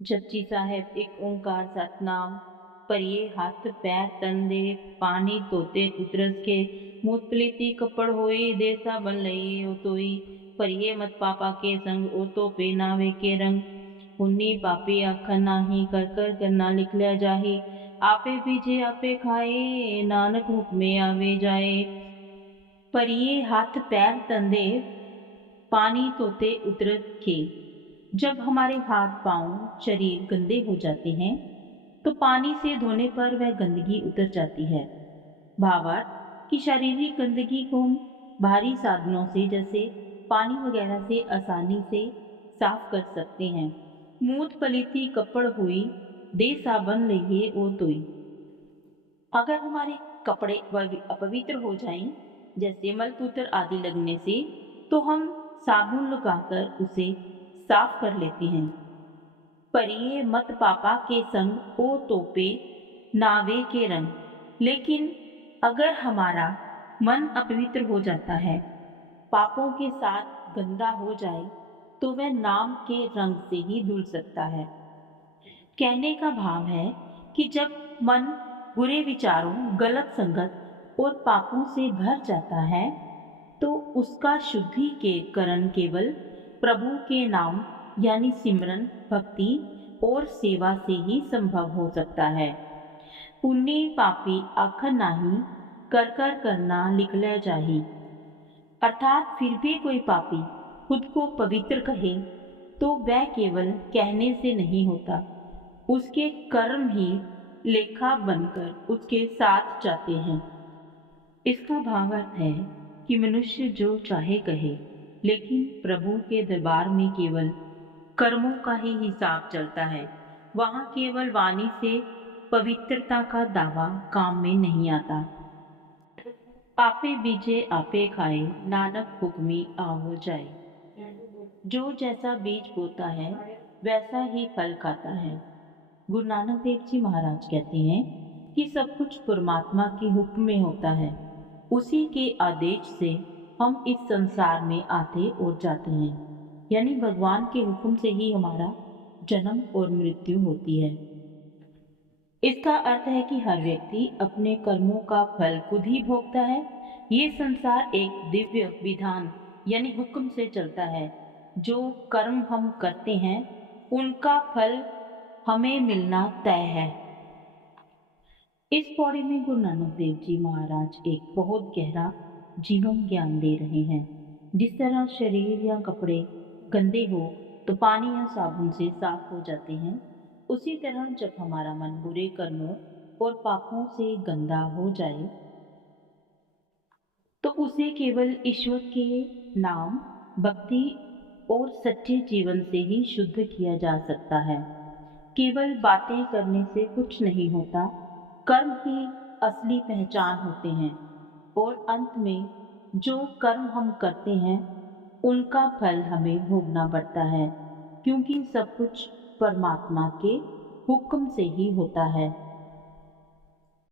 जपजी साहेब एक ओंकार सतनाम। परिये हाथ पैर तन दे, पानी तोते उतरस के, मूत पलीती कपड़ होई, देसा बन लई ओ तोई। परिये मत पापा के संग, ओ तो पे नावे के रंग। पुन्नी पापी आखन नाही, कर कर करना लिख लिया जाही। आपे बीजे आपे खाए, नानक हुक्मे आवे जाए। परिये हाथ पैर तंदे, पानी तोते उतरत के। जब हमारे हाथ पांव शरीर गंदे हो जाते हैं तो पानी से धोने पर वह गंदगी उतर जाती है। भावार्थ कि शारीरिक गंदगी को हम भारी साधनों से जैसे पानी वगैरह से आसानी से साफ कर सकते हैं। मूत पलीती कपड़ हुई, दे साबन लइए ओ तोई। अगर हमारे कपड़े अपवित्र हो जाएं, जैसे मलमूत्र आदि लगने से, तो हम साबुन लगाकर उसे साफ कर लेते हैं। परिये मत पापा के संग, ओ तोपे नावे के रंग। लेकिन अगर हमारा मन अपवित्र हो जाता है, पापों के साथ गंदा हो जाए, तो वह नाम के रंग से ही धुल सकता है। कहने का भाव है कि जब मन बुरे विचारों, गलत संगत और पापों से भर जाता है, तो उसका शुद्धि के करण केवल प्रभु के नाम यानी सिमरन, भक्ति और सेवा से ही संभव हो सकता है। पुण्य पापी आखन नाही, कर कर करना लिख ले जाही। अर्थात फिर भी कोई पापी खुद को पवित्र कहे तो वह केवल कहने से नहीं होता, उसके कर्म ही लेखा बनकर उसके साथ जाते हैं। इसका भावार्थ है कि मनुष्य जो चाहे कहे, लेकिन प्रभु के दरबार में केवल कर्मों का ही हिसाब चलता है। वहां केवल वाणी से पवित्रता का दावा काम में नहीं आता। आपे बीजे आपे खाए, नानक हुक्मी आवो जाए। जो जैसा बीज बोता है वैसा ही फल खाता है। गुरु नानक देव जी महाराज कहते हैं कि सब कुछ परमात्मा के हुक्म में होता है। उसी के आदेश से हम इस संसार में आते और जाते हैं, यानी भगवान के हुक्म से ही हमारा जन्म और मृत्यु होती है। इसका अर्थ है कि हर व्यक्ति अपने कर्मों का फल खुद ही भोगता है। ये संसार एक दिव्य विधान यानी हुक्म से चलता है। जो कर्म हम करते हैं उनका फल हमें मिलना तय है। इस पौड़ी में गुरु नानक देव जी महाराज एक बहुत गहरा जीवन ज्ञान दे रहे हैं। जिस तरह शरीर या कपड़े गंदे हो तो पानी या साबुन से साफ हो जाते हैं, उसी तरह जब हमारा मन बुरे कर्मों और पापों से गंदा हो जाए तो उसे केवल ईश्वर के नाम, भक्ति और सच्चे जीवन से ही शुद्ध किया जा सकता है। केवल बातें करने से कुछ नहीं होता, कर्म ही असली पहचान होते हैं। और अंत में जो कर्म हम करते हैं उनका फल हमें भोगना पड़ता है, क्योंकि सब कुछ परमात्मा के हुक्म से ही होता है।